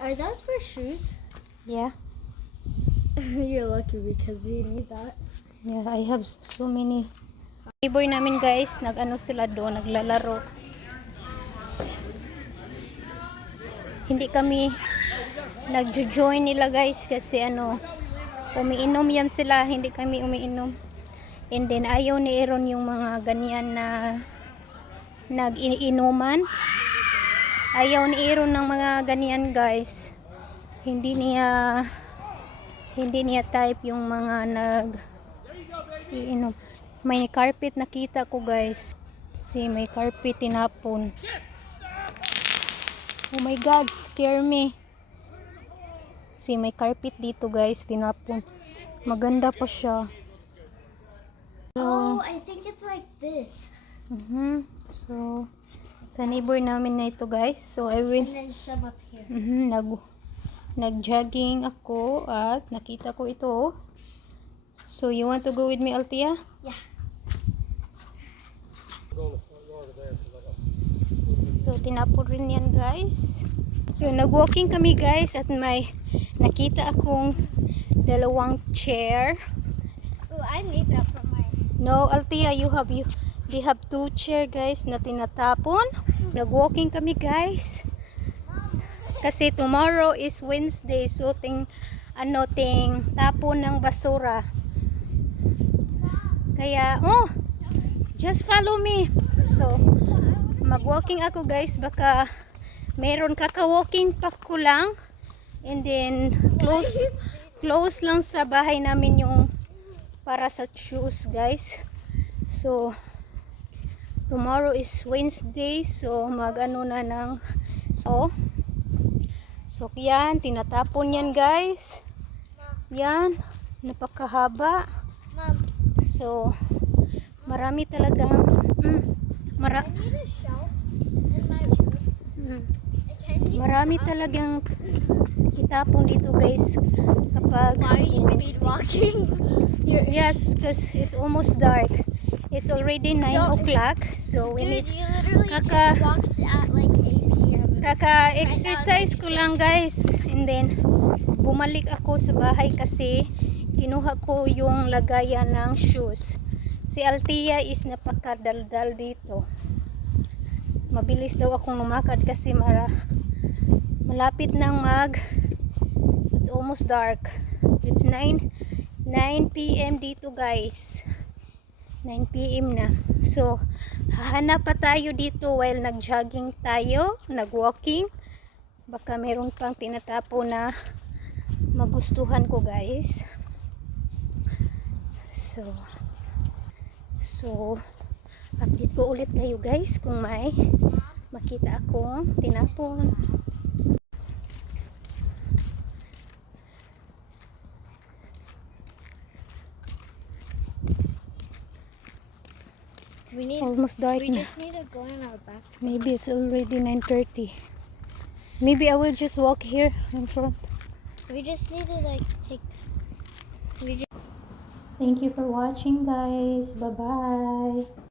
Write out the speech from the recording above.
Are those for shoes? Yeah. You're lucky because you need that. Yeah, I have so many. Neighbor namin guys, nag-ano sila doon, naglalaro. Hindi kami nagjo-join nila guys kasi ano, umiinom yan sila, hindi kami umiinom. And then ayaw ni Aaron yung mga ganyan na nag-iinuman. Ayaw ni Aaron ng mga ganyan guys. Hindi niya hindi niya type yung mga nag iinom. May carpet nakita ko guys. Si may carpet tinapon. Oh my god, scare me. Si may carpet dito guys, tinapon. Maganda pa siya. Oh, I think it's like this. Mhm. So, sa neighbor namin na ito guys. So, I will here. Mhm, nag nag-jogging ako at nakita ko ito. So, you want to go with me, Altia? Yeah. So, tinapon rin yan, guys. So, nag-walking kami, guys, at may nakita akong dalawang chair. Oh, I need that for my. No, Altia, you have you they have two chair, guys, na tinatapon. Nag-walking kami, guys. Kasi tomorrow is Wednesday, so ting ano ting tapon ng basura. Kaya, oh, just follow me. So, mag-walking ako guys, baka meron kaka-walking pa ko lang. And then, close, close lang sa bahay namin yung para sa shoes guys. So, tomorrow is Wednesday, so mag-ano na ng, so, so yan, tinatapon yan guys. Yan, napakahaba. So, marami talagang, mm, mara, mm, marami talagang itapon dito guys kapag Why are you speed walking? Yes, because it's almost dark. It's already 9 Don't- o'clock, so we dude, need Kaka- take walks at like 8 p.m. kaka-exercise ko lang guys. And then, bumalik ako sa bahay kasi kinuha ko yung lagayan ng shoes. Si Altia is napakadaldal dito. Mabilis daw akong lumakad kasi mara, malapit nang mag it's almost dark. It's 9 9 p.m. dito guys. 9 p.m. na. So, hahanap pa tayo dito while nag-jogging tayo, nag-walking. Baka meron pang tinatapo na magustuhan ko guys. So, so, update ko ulit kayo guys kung may makita akong tinapon. We need. Almost dark We na. just need to go in our back. Maybe it's already 9.30. Maybe I will just walk here in front. We just need to like take. We just. Thank you for watching guys. Bye-bye.